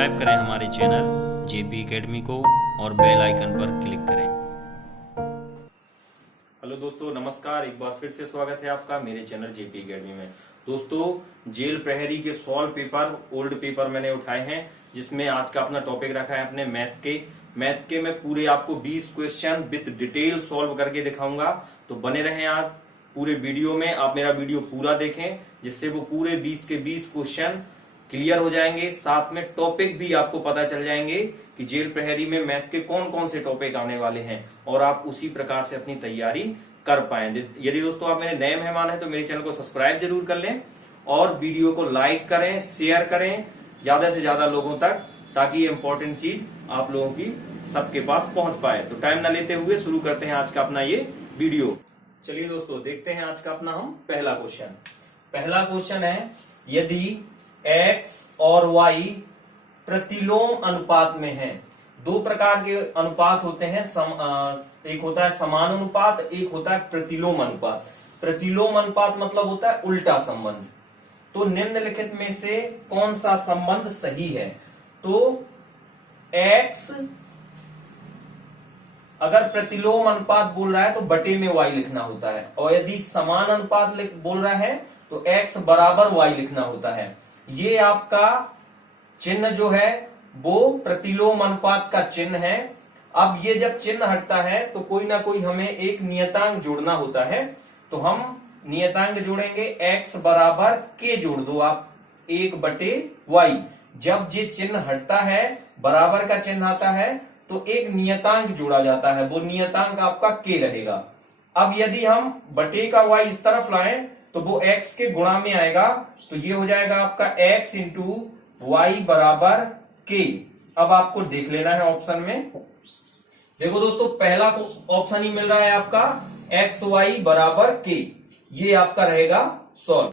Subscribe करें हमारे channel JP academy को और बेल आइकन पर क्लिक करें। हेलो दोस्तों, नमस्कार। एक बार फिर से स्वागत है आपका मेरे चैनल जेपी एकेडमी में। दोस्तों, जेल प्रहरी के सॉल्व पेपर, ओल्ड पेपर मैंने उठाए हैं, जिसमें आज का अपना टॉपिक रखा है अपने मैथ के मैं पूरे आपको 20 क्वेश्चन विद डिटेल सॉल्व करके दिखाऊंगा। तो बने रहें आज पूरे वीडियो में, आप मेरा वीडियो पूरा देखें, जिससे वो पूरे 20 के 20 क्वेश्चन क्लियर हो जाएंगे। साथ में टॉपिक भी आपको पता चल जाएंगे कि जेल प्रहरी में मैथ के कौन कौन से टॉपिक आने वाले हैं, और आप उसी प्रकार से अपनी तैयारी कर पाए। यदि दोस्तों आप मेरे नए मेहमान हैं तो मेरे चैनल को सब्सक्राइब जरूर कर लें और वीडियो को लाइक करें, शेयर करें ज्यादा से ज्यादा लोगों तक, ताकि ये इंपॉर्टेंट चीज आप लोगों की सबके पास पहुंच पाए। तो टाइम न लेते हुए शुरू करते हैं आज का अपना ये वीडियो। चलिए दोस्तों, देखते हैं आज का अपना हम पहला क्वेश्चन है, यदि x और y प्रतिलोम अनुपात में है। दो प्रकार के अनुपात होते हैं, एक होता है समान अनुपात, एक होता है प्रतिलोम अनुपात। प्रतिलोम अनुपात मतलब होता है उल्टा संबंध। तो निम्नलिखित में से कौन सा संबंध सही है? तो x अगर प्रतिलोम अनुपात बोल रहा है तो बटे में y लिखना होता है, और यदि समान अनुपात बोल रहा है तो x बराबर y लिखना होता है। ये आपका चिन्ह जो है वो प्रतिलोम अनुपात का चिन्ह है। अब ये जब चिन्ह हटता है तो कोई ना कोई हमें एक नियतांक जोड़ना होता है। तो हम नियतांक जोड़ेंगे, x बराबर k जोड़ दो आप, 1/y। जब ये चिन्ह हटता है, बराबर का चिन्ह आता है, तो एक नियतांक जोड़ा जाता है, वो नियतांक आपका k रहेगा। अब यदि हम बटे का y इस तरफ लाएं तो वो x के गुणा में आएगा, तो ये हो जाएगा आपका x इंटू वाई बराबर k। अब आपको देख लेना है ऑप्शन में। देखो दोस्तों, पहला ऑप्शन ही मिल रहा है आपका एक्स वाई बराबर k, ये आपका रहेगा सॉल्व।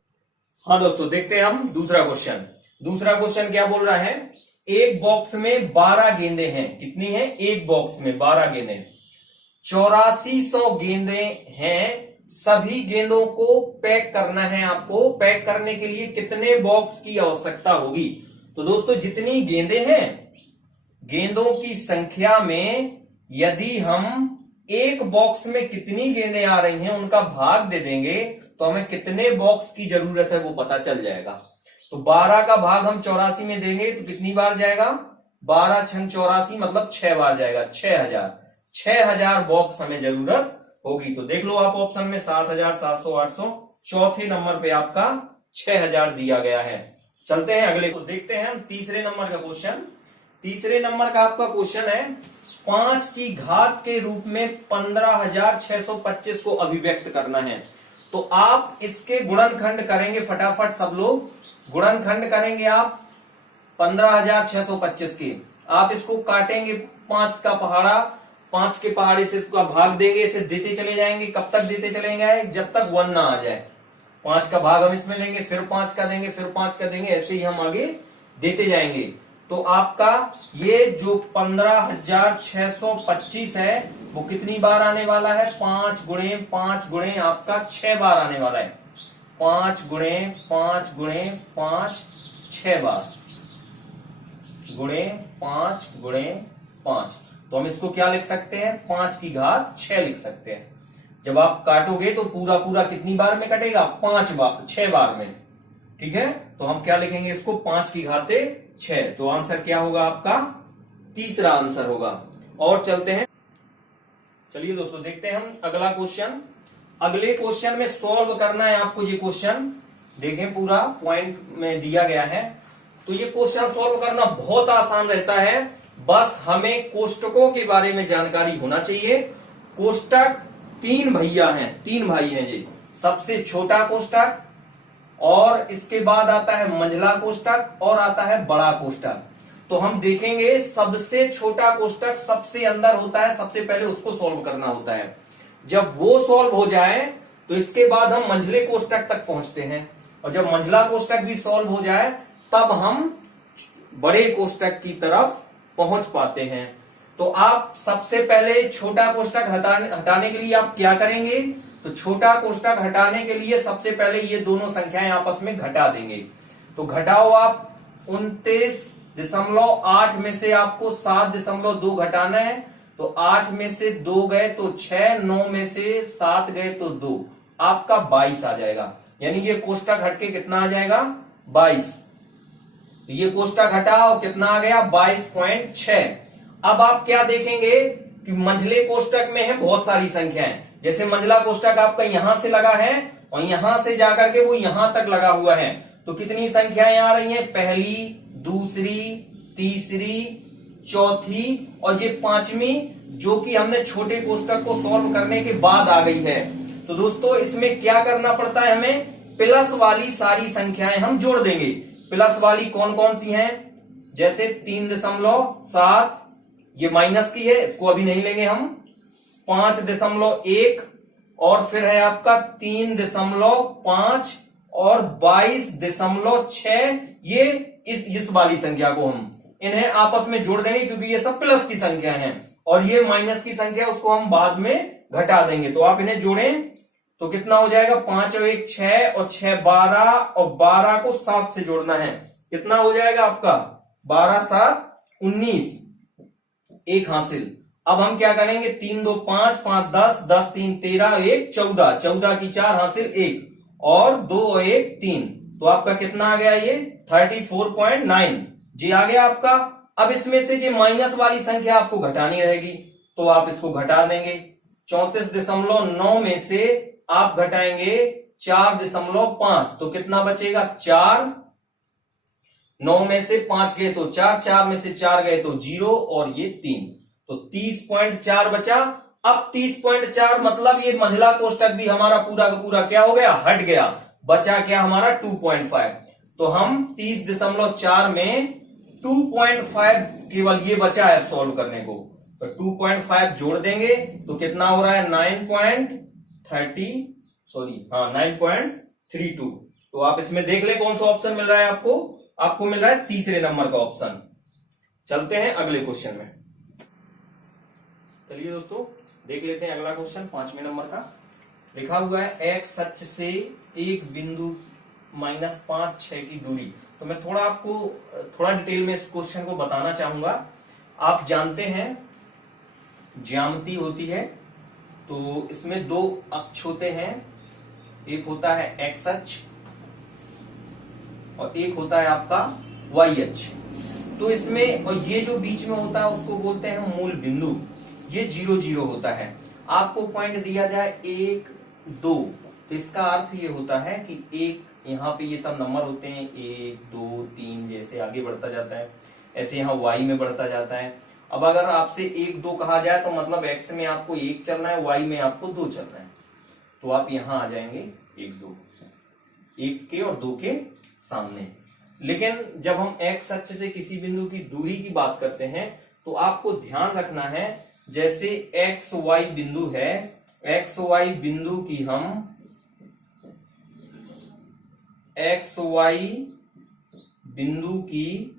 हाँ दोस्तों, देखते हैं हम दूसरा क्वेश्चन क्या बोल रहा है। एक बॉक्स में 12 गेंदे हैं। कितनी है? एक बॉक्स में 12 गेंदे, 8400 गेंदे हैं। सभी गेंदों को पैक करना है आपको। पैक करने के लिए कितने बॉक्स की आवश्यकता होगी? तो दोस्तों, जितनी गेंदें हैं, गेंदों की संख्या में यदि हम एक बॉक्स में कितनी गेंदें आ रही हैं उनका भाग दे देंगे तो हमें कितने बॉक्स की जरूरत है वो पता चल जाएगा। तो 12 का भाग हम 84 में देंगे तो कितनी बार जाएगा? 12 छन 84 मतलब 6 बार जाएगा, 6000 बॉक्स हमें जरूरत होगी। तो देख लो आप ऑप्शन में 7000, 700, 800, चौथे नंबर पे आपका 6000 दिया गया है। चलते हैं अगले को देखते हैं हम, तीसरे नंबर का क्वेश्चन। तीसरे नंबर का आपका क्वेश्चन है, 5 की घात के रूप में 15625 को अभिव्यक्त करना है। तो आप इसके गुणनखंड करेंगे, फटाफट सब लोग गुणनखंड करेंगे आप 15625 के। आप इसको काटेंगे 5 का पहाड़ा, 5 के पहाड़े से इसका भाग देंगे, इसे देते चले जाएंगे। कब तक देते चलेंगे? जब तक 1 ना आ जाए। 5 का भाग हम इसमें देंगे, फिर 5 का देंगे, फिर 5 का देंगे, ऐसे ही हम आगे देते जाएंगे। तो आपका ये जो 15625 है वो कितनी बार आने वाला है? 5 गुणे 5 गुणे आपका 6 बार आने वाला है। 5 गुणे 5 गुणे 5 6 बार, गुणे 5 गुणे 5। तो हम इसको क्या लिख सकते हैं? 5 की घात 6 लिख सकते हैं। जब आप काटोगे तो पूरा पूरा कितनी बार में कटेगा? 5 बार, 6 बार में। ठीक है, तो हम क्या लिखेंगे इसको? 5 की घाते 6। तो आंसर क्या होगा आपका? तीसरा आंसर होगा। और चलते हैं, चलिए दोस्तों देखते हैं हम अगला क्वेश्चन। अगले क्वेश्चन में सॉल्व करना है आपको। ये क्वेश्चन देखें, पूरा पॉइंट में दिया गया है। तो ये क्वेश्चन सॉल्व करना बहुत आसान रहता है, बस हमें कोष्टकों के बारे में जानकारी होना चाहिए। कोष्टक 3 भाई हैं ये। सबसे छोटा कोष्टक, और इसके बाद आता है मंझला कोष्टक, और आता है बड़ा कोष्टक। तो हम देखेंगे सबसे छोटा कोष्टक सबसे अंदर होता है, सबसे पहले उसको सॉल्व करना होता है। जब वो सॉल्व हो जाए तो इसके बाद हम मंझले कोष्टक तक पहुंचते हैं, और जब मंझला कोष्टक भी सॉल्व हो जाए तब हम बड़े कोष्टक की तरफ पहुंच पाते हैं। तो आप सबसे पहले छोटा कोष्टक हटाने के लिए आप क्या करेंगे? तो छोटा कोष्टक हटाने के लिए सबसे पहले ये दोनों संख्याएं आपस में घटा देंगे। तो घटाओ आप 29 0.8 में से आपको 7.2 घटाना है, तो 8 में से 2 गए तो 6, 9 में से 7 गए तो 2, आपका 22 आ जाएगा। यानी ये कोष्टक हटके कितना आ जाएगा? 22। तो ये कोष्टक हटा और कितना आ गया? 22.6। अब आप क्या देखेंगे कि मंझले कोष्टक में है बहुत सारी संख्याएं। जैसे मंझला कोष्टक आपका यहां से लगा है और यहां से जाकर के वो यहां तक लगा हुआ है, तो कितनी संख्याएं आ रही हैं? पहली, दूसरी, तीसरी, चौथी और ये पांचवी, जो कि हमने छोटे कोष्टक को सॉल्व करने के बाद आ गई है। तो दोस्तों इसमें क्या करना पड़ता है हमें? प्लस वाली सारी संख्याएं हम जोड़ देंगे। प्लस वाली कौन कौन सी हैं? जैसे 3.7, ये माइनस की है, इसको अभी नहीं लेंगे हम। 5.1 और फिर है आपका 3.5 और 22.6। ये इस वाली संख्या को हम इन्हें आपस में जोड़ देंगे क्योंकि ये सब प्लस की संख्या हैं, और ये माइनस की संख्या उसको हम बाद में घटा देंगे। तो आप इन्हें जोड़ें तो कितना हो जाएगा? 5 और 1 6 और 6 12 और 12 को 7 से जोड़ना है, कितना हो जाएगा आपका? 12 7 19, एक हासिल। अब हम क्या करेंगे? 3 2 5 5 10 10 3 13 1 14, 14 की 4 हासिल 1 और 2 और 1 3, तो आपका कितना आ गया? ये 34.9 जी आ गया आपका। अब इसमें से जो माइनस वाली संख्या आपको घटानी रहेगी, तो आप इसको घटा देंगे। 34.9 में से आप घटाएंगे 4.5, तो कितना बचेगा? 4। 9 में से 5 गए तो 4, 4 में से 4 गए तो 0 और ये 3, तो 30.4 बचा। अब 30.4 मतलब ये मंझला कोष्टक भी हमारा पूरा का पूरा क्या हो गया? हट गया। बचा क्या हमारा? 2.5। तो हम 30.4 में 2.5 केवल ये बचा है सॉल्व करने को, तो 2.5 जोड़ देंगे तो कितना हो रहा है? 9.32। तो आप इसमें देख ले कौन सा ऑप्शन मिल रहा है आपको? आपको मिल रहा है तीसरे नंबर का ऑप्शन। चलते हैं अगले क्वेश्चन में। चलिए दोस्तों देख लेते हैं अगला क्वेश्चन 5वें नंबर का। लिखा हुआ है एक्स अक्ष से एक बिंदु -5 6 की दूरी। तो मैं थोड़ा डिटेल में इस क्वेश्चन को बताना चाहूंगा। आप जानते हैं ज्यामिति होती है तो इसमें 2 अक्ष होते हैं, एक होता है एक्स अक्ष और एक होता है आपका वाई अक्ष। तो इसमें और ये जो बीच में होता है उसको बोलते हैं मूल बिंदु। ये 0 0 होता है। आपको पॉइंट दिया जाए 1 2, तो इसका अर्थ ये होता है कि एक यहाँ पे ये सब नंबर होते हैं 1 2 3, जैसे आगे बढ़ता जाता है ऐसे यहाँ वाई में बढ़ता जाता है। अब अगर आपसे 1 2 कहा जाए तो मतलब एक्स में आपको 1 चलना है, वाई में आपको 2 चलना है, तो आप यहां आ जाएंगे 1 2, 1 के और 2 के सामने। लेकिन जब हम एक्स अक्ष से किसी बिंदु की दूरी की बात करते हैं तो आपको ध्यान रखना है, जैसे एक्स वाई बिंदु है, एक्स वाई बिंदु की हम एक्स वाई बिंदु की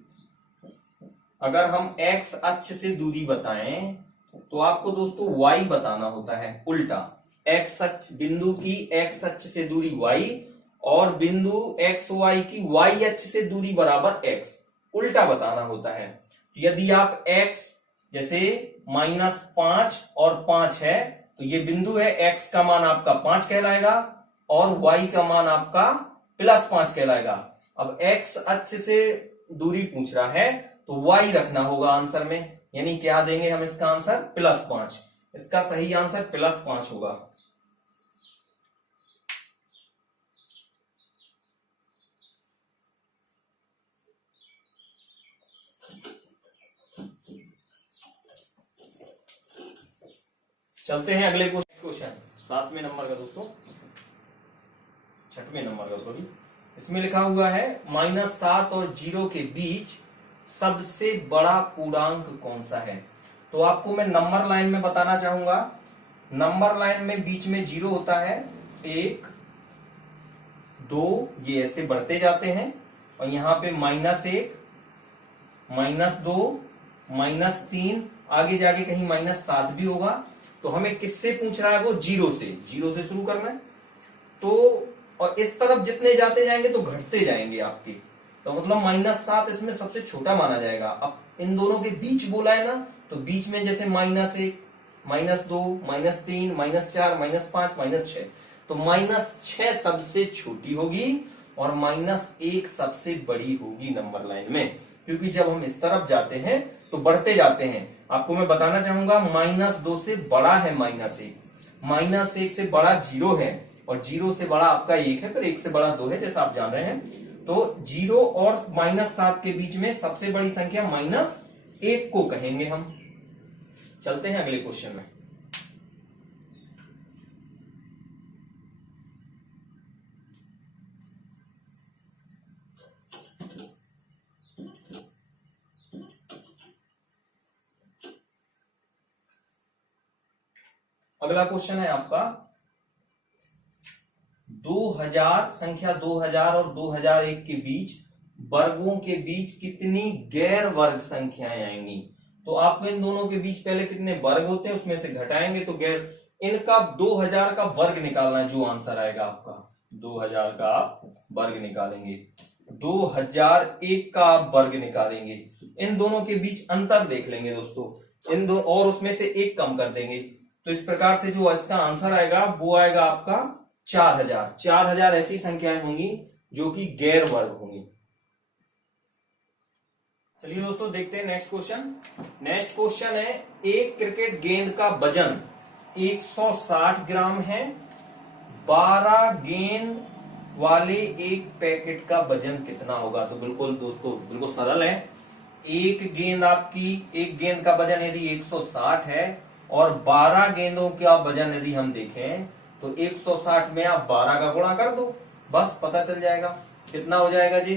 अगर हम एक्स अक्ष से दूरी बताएं तो आपको दोस्तों वाई बताना होता है उल्टा। एक्स अक्ष बिंदु की एक्स अक्ष से दूरी वाई और बिंदु एक्स वाई की वाई अक्ष से दूरी बराबर एक्स, उल्टा बताना होता है। यदि आप एक्स जैसे -5 और 5 है तो ये बिंदु है, एक्स का मान आपका 5 कहलाएगा और वाई का मान आपका +5 कहलाएगा। अब एक्स अक्ष से दूरी पूछ रहा है तो वाई रखना होगा आंसर में, यानी क्या देंगे हम इसका आंसर? +5। इसका सही आंसर +5 होगा। चलते हैं अगले क्वेश्चन 7वें नंबर का दोस्तों, 6वें नंबर का सॉरी। इसमें लिखा हुआ है -7 और 0 के बीच सबसे बड़ा पूर्णांक कौन सा है। तो आपको मैं नंबर लाइन में बताना चाहूंगा। नंबर लाइन में बीच में 0 होता है, 1 2 ये ऐसे बढ़ते जाते हैं और यहां पे -1 -2 -3, आगे जाके कहीं -7 भी होगा। तो हमें किससे पूछ रहा है? वो 0 से शुरू करना है। तो और इस तरफ जितने जाते जाएंगे तो घटते जाएंगे आपके, तो मतलब -7 इसमें सबसे छोटा माना जाएगा। अब इन दोनों के बीच बोला है ना, तो बीच में जैसे -1, -2, -3, -4, -5, -6, तो -6 सबसे छोटी होगी और -1 सबसे बड़ी होगी नंबर लाइन में, क्योंकि जब हम इस तरफ जाते हैं तो बढ़ते जाते हैं। आपको मैं बताना चाहूंगा -2 से बड़ा है -1, -1 से बड़ा 0 है और 0 से बड़ा आपका 1 है, फिर 1 से बड़ा 2 है, जैसा आप जान रहे हैं। तो 0 और -7 के बीच में सबसे बड़ी संख्या -1 को कहेंगे हम। चलते हैं अगले क्वेश्चन में। अगला क्वेश्चन है आपका 2000, संख्या 2000 और 2001 के बीच वर्गों के बीच कितनी गैर वर्ग संख्याएं आएंगी। तो आपको इन दोनों के बीच पहले कितने वर्ग होते हैं उसमें से घटाएंगे तो गैर, इनका 2000 का वर्ग निकालना है। जो आंसर आएगा आपका 2000 का आप वर्ग निकालेंगे, 2001 का आप वर्ग निकालेंगे। इन दोनों के बीच अंतर देख लेंगे दोस्तों, इन दो और उसमें से एक कम कर देंगे। तो इस प्रकार से जो इसका आंसर आएगा वो आएगा आपका 4000। 4000 ऐसी संख्याएं होंगी जो कि गैर वर्ग होंगी। चलिए दोस्तों देखते हैं नेक्स्ट क्वेश्चन। नेक्स्ट क्वेश्चन है, एक क्रिकेट गेंद का वजन 160 ग्राम है, 12 गेंद वाले एक पैकेट का वजन कितना होगा। तो बिल्कुल दोस्तों बिल्कुल सरल है। एक गेंद का वजन यदि 160 है और 12 गेंदों का वजन यदि हम देखें तो 160 में आप 12 का गुणा कर दो, बस पता चल जाएगा कितना हो जाएगा जी।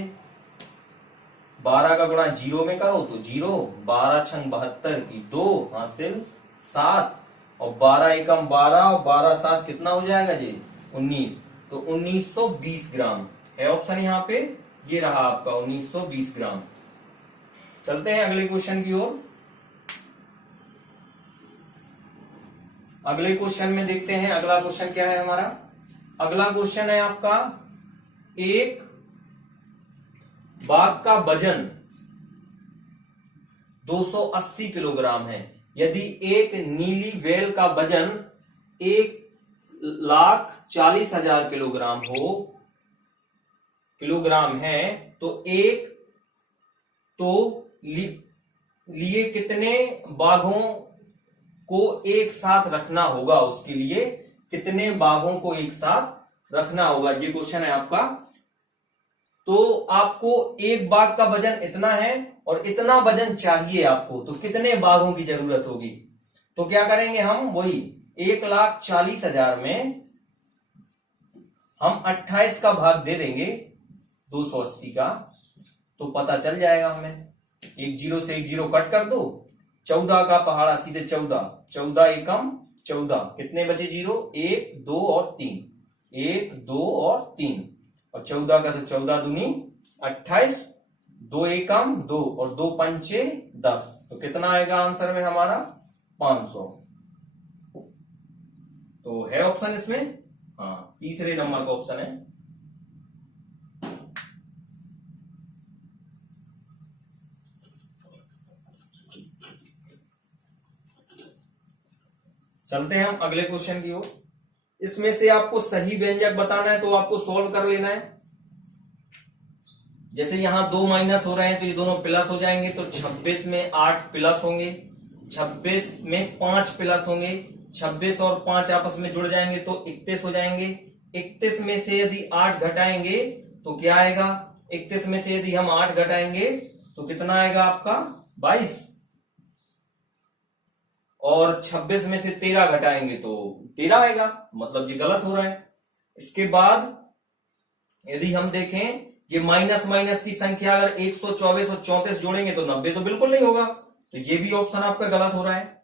12 का गुणा 0 में करो तो 0, 12 छंग 72 की 2 हासिल 7 और 12 एकम 12 और 12 7 कितना हो जाएगा जी 19। तो 1920 ग्राम है ऑप्शन यहाँ पे, ये रहा आपका 1920 ग्राम। चलते हैं अगले क्वेश्चन की ओर। अगले क्वेश्चन में देखते हैं अगला क्वेश्चन क्या है हमारा। अगला क्वेश्चन है आपका, एक बाघ का वजन 280 किलोग्राम है, यदि एक नीली व्हेल का वजन 1,40,000 किलोग्राम है तो लिए कितने बाघों को एक साथ रखना होगा, उसके लिए कितने बाघों को एक साथ रखना होगा, ये क्वेश्चन है आपका। तो आपको एक बाघ का वजन इतना है और इतना वजन चाहिए आपको, तो कितने बाघों की जरूरत होगी। तो क्या करेंगे हम, वही 1,40,000 में हम 28 का भाग दे देंगे 280 का, तो पता चल जाएगा हमें। एक 0 से एक 0 कट कर दो, 14 का पहाड़ा सीधे 14, 14 एकम 14, कितने बचे 0, 1 2 और 3, 1 2 और 3 और 14 का तो 14 दूनी 28, 2 एकम 2 और 2 पंचे 10, तो कितना आएगा आंसर में हमारा 500। तो है ऑप्शन इसमें, हाँ तीसरे नंबर का ऑप्शन है। चलते हैं हम अगले क्वेश्चन की ओर। इसमें से आपको सही व्यंजक बताना है तो आपको सॉल्व कर लेना है। जैसे यहां 2 माइनस हो रहे हैं तो ये दोनों प्लस हो जाएंगे, तो 26 में 8 प्लस होंगे, 26 में 5 प्लस होंगे, 26 और 5 आपस में जुड़ जाएंगे तो 31 हो जाएंगे। 31 में से यदि 8 घटाएंगे तो क्या आएगा, 31 में से यदि हम 8 घटाएंगे तो कितना आएगा आपका 22, और 26 में से 13 घटाएंगे तो 13 आएगा, मतलब ये गलत हो रहा है। इसके बाद यदि हम देखें ये माइनस माइनस की संख्या अगर 124 और 34 जोड़ेंगे तो 90 तो बिल्कुल नहीं होगा, तो ये भी ऑप्शन आपका गलत हो रहा है।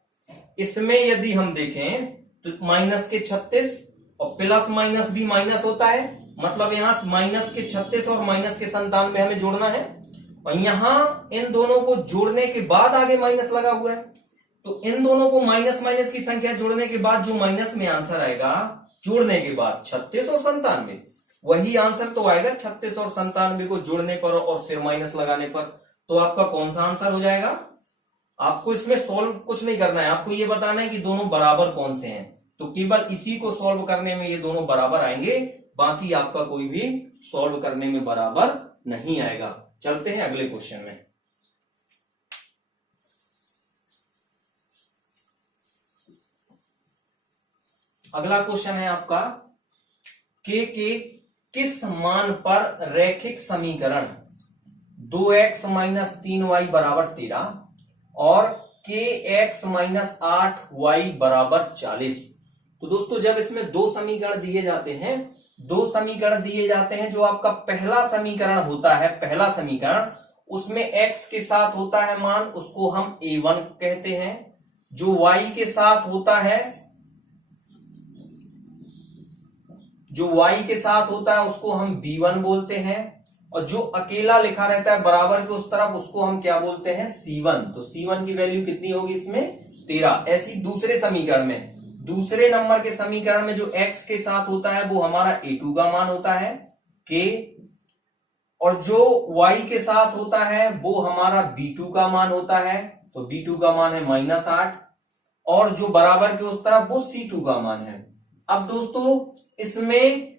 इसमें यदि हम देखें तो माइनस के 36 और प्लस माइनस भी माइनस होता है, मतलब यहां माइनस के 36 और माइनस के 97 हमें जोड़ना है, और यहां इन दोनों को जोड़ने के बाद आगे माइनस लगा हुआ है, तो इन दोनों को माइनस माइनस की संख्या जोड़ने के बाद जो माइनस में आंसर आएगा जोड़ने के बाद 36 और 97, वही आंसर तो आएगा 36 और 97 को जोड़ने पर और फिर माइनस लगाने पर। तो आपका कौन सा आंसर हो जाएगा? आपको इसमें सॉल्व कुछ नहीं करना है, आपको ये बताना है कि दोनों बराबर कौन से हैं। तो केवल इसी को सॉल्व करने में ये दोनों बराबर आएंगे, बाकी आपका कोई भी सॉल्व करने में बराबर नहीं आएगा। चलते हैं अगले क्वेश्चन में। अगला क्वेश्चन है आपका के किस मान पर रैखिक समीकरण 2x माइनस 3y बराबर 13 और के एक्स माइनस 8y बराबर 40। तो दोस्तों जब इसमें दो समीकरण दिए जाते हैं, जो आपका पहला समीकरण होता है, पहला समीकरण, उसमें x के साथ होता है मान, उसको हम a1 कहते हैं। जो y के साथ होता है उसको हम b1 बोलते हैं, और जो अकेला लिखा रहता है बराबर के उस तरफ उसको हम क्या बोलते हैं? c1। तो c1 की वैल्यू कितनी होगी इसमें? 13। ऐसी दूसरे समीकरण में, दूसरे नंबर के समीकरण में जो x के साथ होता है वो हमारा a2 का मान होता है k, और जो y के साथ होता है वो हमारा b2 का मान होता है। तो b2 का मान है -8, और जो बराबर के उस तरफ वो c2 का मान है। अब दोस्तों इसमें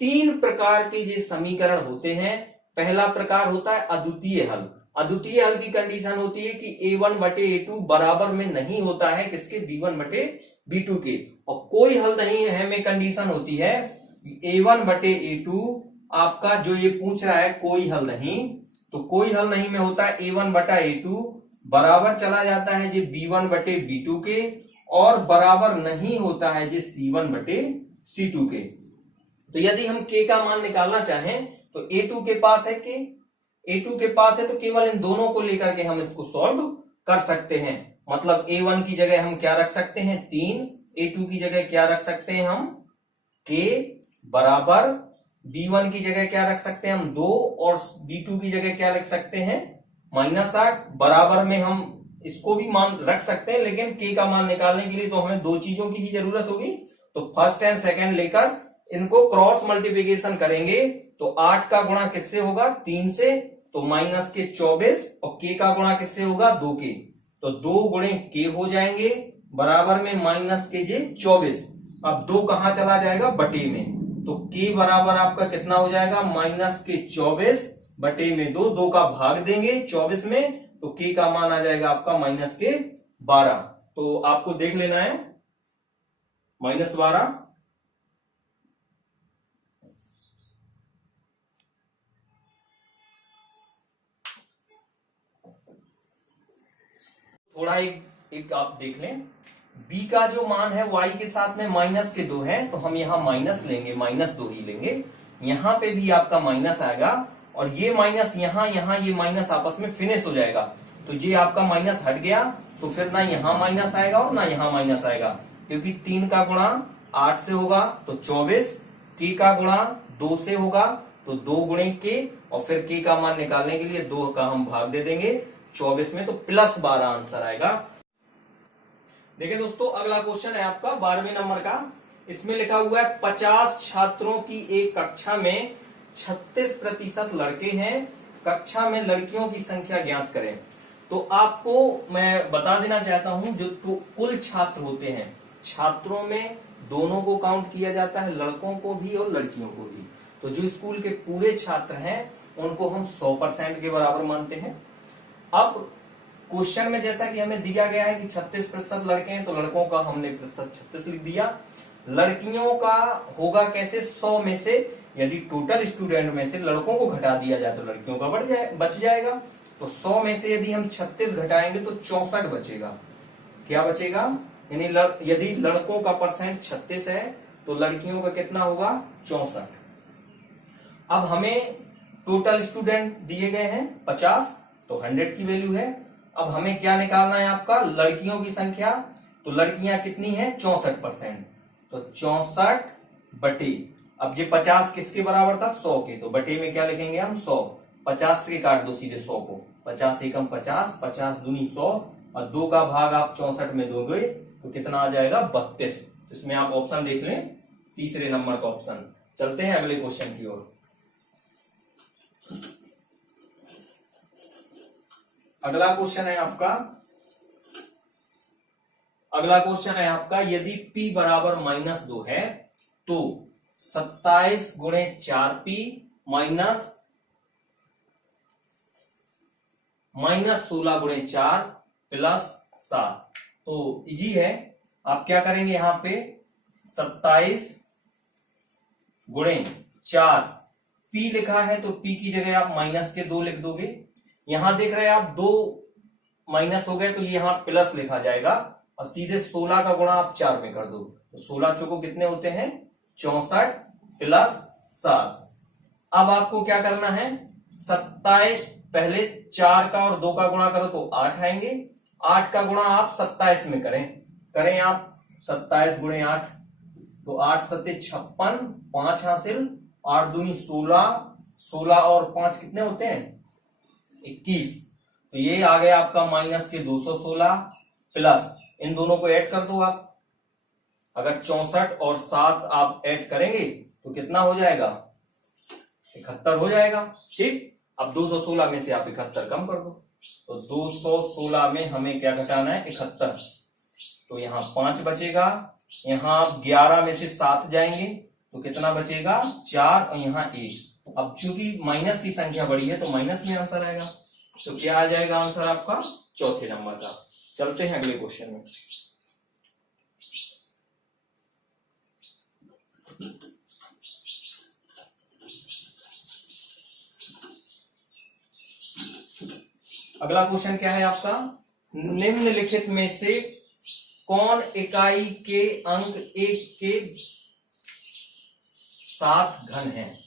तीन प्रकार के ये समीकरण होते हैं। पहला प्रकार होता है अद्वितीय हल। अद्वितीय हल की कंडीशन होती है कि a1 बटे a2 बराबर में नहीं होता है किसके? b1 बटे b2 के। और कोई हल नहीं है में कंडीशन होती है a1 बटे a2, आपका जो ये पूछ रहा है कोई हल नहीं, तो कोई हल नहीं में होता है a1 बटा a2 बराबर चला जाता है जी b1 बटे b2 के, और बराबर नहीं होता है जी c1 बटे c2 के। तो यदि हम k का मान निकालना चाहें तो a2 के पास है k, a2 के पास है तो केवल इन दोनों को लेकर के हम इसको सॉल्व कर सकते हैं। मतलब a1 की जगह हम क्या रख सकते हैं? 3, a2 की जगह क्या रख सकते हैं हम? k बराबर b1 की जगह क्या रख सकते हैं हम? 2, और b2 की जगह क्या रख सकते हैं? -8। बराबर में हम इसको भी मान रख सकते हैं, लेकिन k का मान निकालने के लिए तो हमें दो चीजों की ही जरूरत होगी। तो फर्स्ट एंड सेकेंड लेकर इनको क्रॉस मल्टीप्लिकेशन करेंगे तो 8 का गुणा किससे होगा? 3 से, तो माइनस के 24, और k का गुणा किससे होगा? 2 के, तो 2 गुणे k हो जाएंगे बराबर में माइनस के जे 24। अब 2 कहां चला जाएगा? बटे में, तो k बराबर आपका कितना हो जाएगा? माइनस के 24 बटे में 2 का भाग देंगे 24 में, तो k का मान आ जाएगा आपका माइनस के 12। तो आपको देख लेना है -12। थोड़ा एक आप देख लें, b का जो मान है y के साथ में माइनस के 2 है, तो हम यहां माइनस लेंगे, -2 ही लेंगे। यहां पे भी आपका माइनस आएगा, और ये माइनस यहां ये माइनस आपस में फिनिश हो जाएगा। तो ये आपका माइनस हट गया, तो फिर ना यहां माइनस आएगा और ना यहां माइनस आएगा, क्योंकि 3 का गुणा 8 से होगा तो 24, k का गुणा 2 से होगा तो 2 गुणे k, और फिर k का मान निकालने के लिए 2 का हम भाग दे देंगे 24 में, तो +12 आंसर आएगा। देखिए दोस्तों अगला क्वेश्चन है आपका 12वें नंबर का। इसमें लिखा हुआ है 50 छात्रों की एक कक्षा में 36% लड़के हैं, कक्षा में लड़कियों की संख्या ज्ञात करें। तो आपको मैं बता देना चाहता हूं, जो तो कुल छात्र होते हैं, छात्रों में दोनों को काउंट किया जाता है, लड़कों को भी और लड़कियों को भी। तो जो स्कूल के पूरे छात्र हैं उनको हम 100% के बराबर मानते हैं। अब क्वेश्चन में जैसा कि हमें दिया गया है कि 36% लड़के हैं, तो लड़कों का हमने प्रतिशत 36 लिख दिया। लड़कियों का होगा कैसे? 100 में से यदि टोटल स्टूडेंट में से लड़कों को घटा दिया जाए तो लड़कियों का बच जाएगा। तो 100 में से यदि हम 36 घटाएंगे तो 64 बचेगा। क्या बचेगा? यानी यदि लड़कों का परसेंट 36 है तो लड़कियों का कितना होगा? 64। अब हमें टोटल स्टूडेंट दिए गए हैं 50, तो 100 की वैल्यू है। अब हमें क्या निकालना है? आपका लड़कियों की संख्या। तो लड़कियां कितनी है? 64%, तो 64 बटे, अब ये 50 किसके बराबर था? 100 के, तो बटे में क्या लिखेंगे हम? 100। 50 से काट दो सीधे 100 को, 50 एकम 50, 50 दूनी 100, और 2 का भाग आप 64 में दोगे तो कितना आ जाएगा? 32। इसमें आप ऑप्शन देख लें, तीसरे नंबर का ऑप्शन चलते हैं अगले क्वेश्चन की ओर। अगला क्वेश्चन है आपका यदि p बराबर -2 है तो 27 गुणे 4p माइनस 16 गुणे 4 प्लस 7। तो इजी है, आप क्या करेंगे यहां पे 27 गुणे 4, p लिखा है तो p की जगह आप माइनस के 2 लिख दोगे। यहां देख रहे हैं आप 2 माइनस हो गए तो यहां प्लस लिखा जाएगा और सीधे 16 का गुणा आप 4 में कर दो तो 16 चौको कितने होते हैं 64 प्लस 7। अब आपको क्या करना है 27, पहले 4 का और 2 का गुणा करो तो 8 आएंगे, 8 का गुणा आप 27 में करें आप 27 गुणे 8 तो 8 सत्ते 56, 5 हासिल, 8 दूनी 16, 16 और 5 कितने होते हैं 21। तो ये आ गया आपका माइनस के 216 प्लस इन दोनों को ऐड कर दो आप। अगर 64 और 7 आप ऐड करेंगे तो कितना हो जाएगा 71 हो जाएगा। ठीक, अब 216 में से आप 71 कम कर दो तो 216 में हमें क्या घटाना है 71। तो यहां 5 बचेगा, यहां आप 11 में से 7 जाएंगे तो कितना बचेगा 4 और यहां 1। अब चूंकि माइनस की संख्या बड़ी है तो माइनस में आंसर आएगा। तो क्या आ जाएगा आंसर आपका चौथे नंबर का। चलते हैं अगले क्वेश्चन में। अगला क्वेश्चन क्या है आपका, निम्नलिखित में से कौन इकाई के अंक 1 के 7 घन है।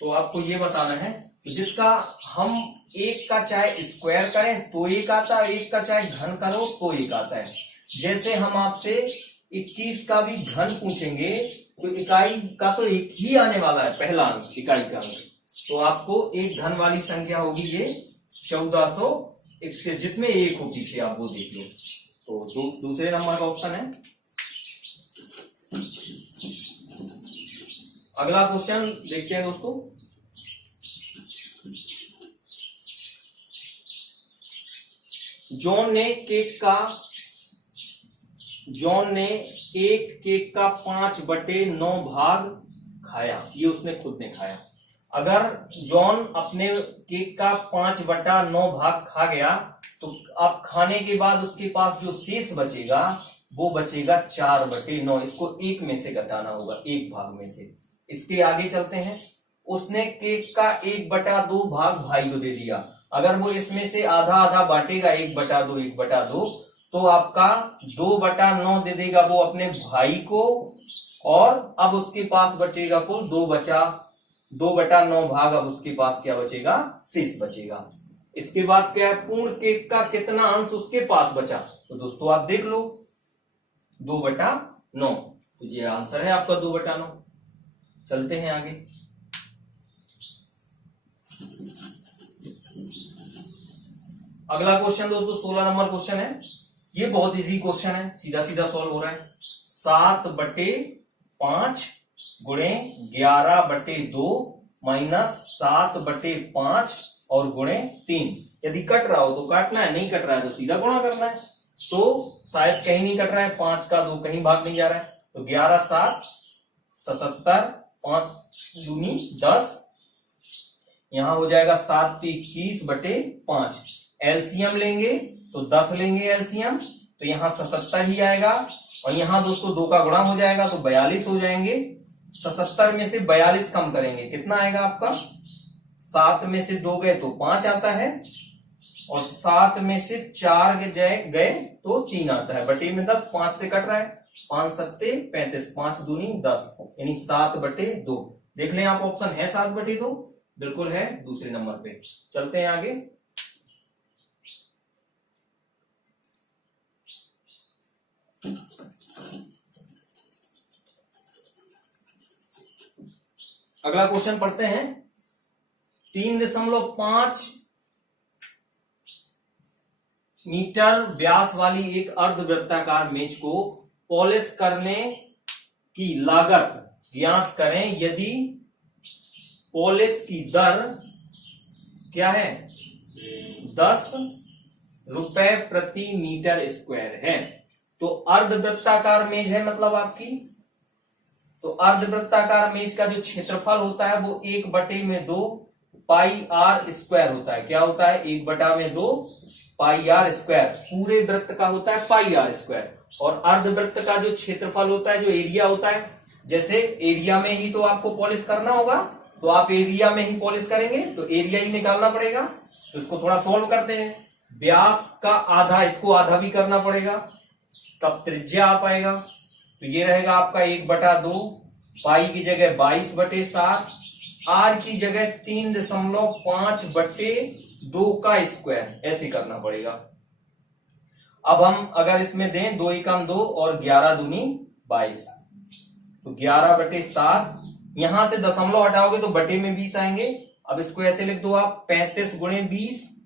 तो आपको ये बताना है कि जिसका हम 1 का चाहे स्क्वायर करें तो 1 आता है, 1 का चाहे घन करो तो 1 आता है। जैसे हम आपसे 21 का भी घन पूछेंगे तो इकाई का तो 1 ही आने वाला है, पहला अंक इकाई का अंक। तो आपको एक घन वाली संख्या होगी ये 1431 जिसमें 1 हो पीछे, आप वो देख लो। तो दूसरे नंबर का ऑप्शन है। अगला क्वेश्चन देखते हैं दोस्तों। जॉन ने एक केक का 5/9 भाग खाया, ये उसने खुद ने खाया। अगर जॉन अपने केक का 5/9 भाग खा गया तो अब खाने के बाद उसके पास जो शेष बचेगा वो बचेगा 4/9। इसको 1 में से घटाना होगा, 1 भाग में से। इसके आगे चलते हैं। उसने केक का 1/2 भाग भाई को दे दिया। अगर वो इसमें से आधा आधा बांटेगा 1/2 1/2 तो आपका 2/9 दे देगा वो अपने भाई को, और अब उसके पास बचेगा कुल 2/9 भाग। अब उसके पास क्या बचेगा शेष बचेगा। इसके बाद क्या है, पूर्ण केक का कितना अंश उसके पास बचा। तो दोस्तों आप देख लो 2/9, तो ये आंसर है आपका 2/9। चलते हैं आगे। अगला क्वेश्चन दोस्तों 16 नंबर क्वेश्चन है। ये बहुत इजी क्वेश्चन है, सीधा सीधा सॉल्व हो रहा है। 7/5 गुणे 11/2 माइनस 7/5 और गुणे 3। यदि कट रहा हो तो काटना है, नहीं कट रहा है तो सीधा गुणा करना है। तो शायद कहीं नहीं कट रहा है, 5 का 2 कहीं भाग नहीं जा रहा है, तो 11 7 77, 5 दूनी 10, यहां हो जाएगा 7 21/5। एलसीएम लेंगे तो 10 लेंगे एलसीएम, तो यहां 77 ही आएगा। और यहां दोस्तों 2 का गुणा हो जाएगा तो 42 हो जाएंगे। 77 में से 42 कम करेंगे, कितना आएगा आपका, 7 में से 2 गए तो 5 आता है, और 7 में से 4 गए तो 3 आता है। बटे में 10, 5 से कट रहा है, 5 सत्ते 35, 5 दूनी 10, यानी 7/2। देख लें आप, ऑप्शन है 7/2, बिल्कुल है दूसरे नंबर पे। चलते हैं आगे। अगला क्वेश्चन पढ़ते हैं। 3.5 मीटर व्यास वाली एक अर्धवृत्ताकार मेज को पॉलिश करने की लागत ज्ञात करें यदि पॉलिश की दर क्या है 10 रुपए प्रति मीटर स्क्वायर है। तो अर्धवृत्ताकार मेज है मतलब आपकी, तो अर्धवृत्ताकार मेज का जो क्षेत्रफल होता है वो 1/2 पाई आर स्क्वायर होता है। क्या होता है 1/2 पाई आर स्क्वायर। पूरे वृत्त का होता है पाई आर स्क्वायर। और अर्धवृत्त का जो क्षेत्रफल होता है, जो एरिया होता है, जैसे एरिया में ही तो आपको पॉलिश करना होगा, तो आप एरिया में ही पॉलिश करेंगे तो एरिया ही निकालना पड़ेगा। तो इसको थोड़ा सोल्व करते हैं। व्यास का आधा, इसको आधा भी करना पड़ेगा, तब त्रिज्या आ पाएगा। तो ये रहेगा आपका 1/2 पाई की जगह 22/7, आर की जगह 3.5/2 का स्क्वायर, ऐसे करना पड़ेगा। अब हम अगर इसमें दें 2 एकम 2 और 11 दूनी 22, तो 11/7, यहां से दशमलव हटाओगे तो बटे में 20 आएंगे। अब इसको ऐसे लिख दो आप 35 गुणे 20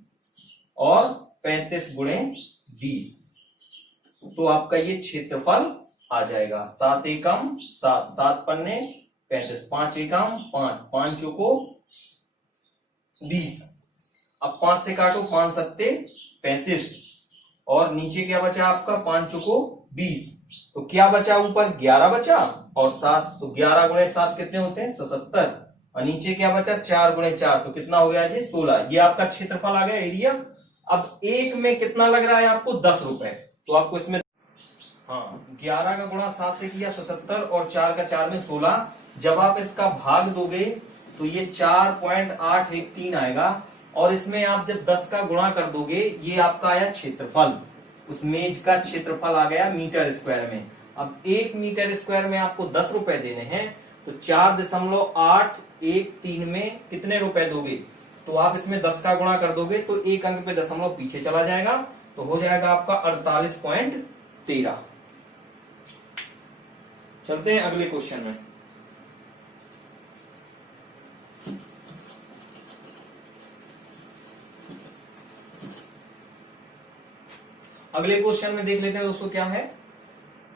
और 35 गुणे 20, तो आपका ये क्षेत्रफल आ जाएगा। 7 एकम 7, 7 पन्ने 35, 5 एकम 5, 5 चौको 20। अब 5 से काटो, 5 सत्ते 35, और नीचे क्या बचा आपका 5 चौको 20। तो क्या बचा, ऊपर 11 बचा और 7, तो 11 गुणे 7 कितने होते हैं 77, और नीचे क्या बचा 4 गुणे 4, तो कितना हो गया जी 16। ये आपका क्षेत्रफल आ गया, एरिया। अब एक में कितना लग रहा है आपको 10 रुपए, तो आपको इसमें 11 का गुणा 7 से किया 77 और 4 का 4 में 16। जब आप इसका भाग दोगे तो ये 4.813 आएगा, और इसमें आप जब 10 का गुणा कर दोगे, ये आपका आया क्षेत्रफल, उस मेज का क्षेत्रफल आ गया मीटर स्क्वायर में। अब 1 मीटर स्क्वायर में आपको 10 रुपए देने हैं, तो 4.813 में कितने रुपए दोगे, तो आप इसमें 10 का गुणा कर दोगे तो एक अंक पे दशमलव पीछे चला जाएगा, तो हो जाएगा आपका 48.13। चलते हैं अगले क्वेश्चन में। अगले क्वेश्चन में देख लेते हैं दोस्तों क्या है।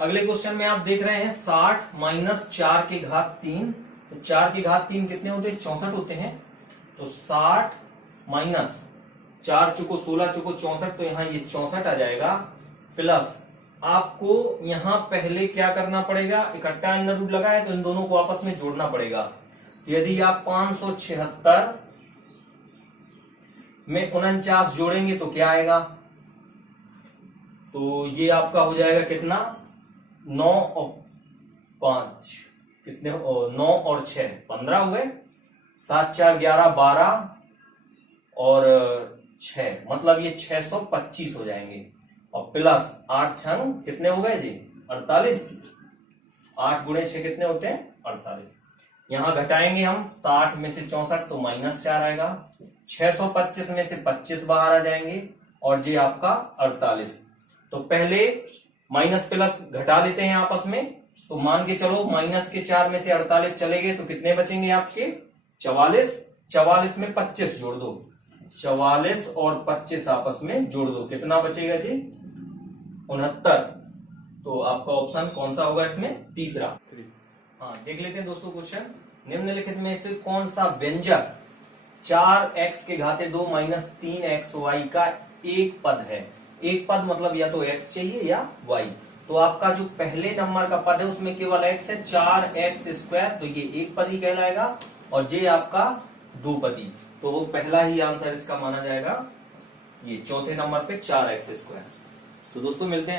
अगले क्वेश्चन में आप देख रहे हैं 60 माइनस 4 की घात 3, तो 4 की घात 3 कितने होते हैं 64 होते हैं। तो 60 माइनस 4 चुको 16 चुको 64, तो यहां ये 64 आ जाएगा, प्लस आपको यहां पहले क्या करना पड़ेगा, इकट्ठा अंडर रूट लगा है तो इन दोनों को आपस में जोड़ना पड़ेगा। यदि आप 576 में 49 जोड़ेंगे तो क्या आएगा, तो ये आपका हो जाएगा कितना 9 और 5 कितने, 9 और 6 15 हुए, 7 4 11 12 और 6, मतलब ये 625 हो जाएंगे। और प्लस 8 छंग कितने हो गए जी 48, 8 गुणे 6 कितने होते हैं 48। यहां घटाएंगे हम 60 में से 64 तो -4 आएगा, 625 में से 25 बाहर आ जाएंगे, और जी आपका 48। तो पहले माइनस प्लस घटा लेते हैं आपस में, तो मान के चलो माइनस के 4 में से 48 चले गए तो कितने बचेंगे आपके 44। 44 में 25 जोड़ दो, 44 और 25 आपस में जोड़ दो, कितना बचेगा जी 69। तो आपका ऑप्शन कौन सा होगा इसमें, तीसरा। देख लेते हैं दोस्तों क्वेश्चन। निम्नलिखित में से कौन सा व्यंजक 4x के घाते 2 माइनस 3xy का एक पद है। एक पद मतलब या तो x चाहिए या y। तो आपका जो पहले नंबर का पद है उसमें केवल x है, 4x², तो ये एक पद ही कहलाएगा, और ये आपका दो पदी, तो वो पहला ही आंसर इसका माना जाएगा, ये चौथे नंबर पे 4x²। तो दोस्तों मिलते हैं।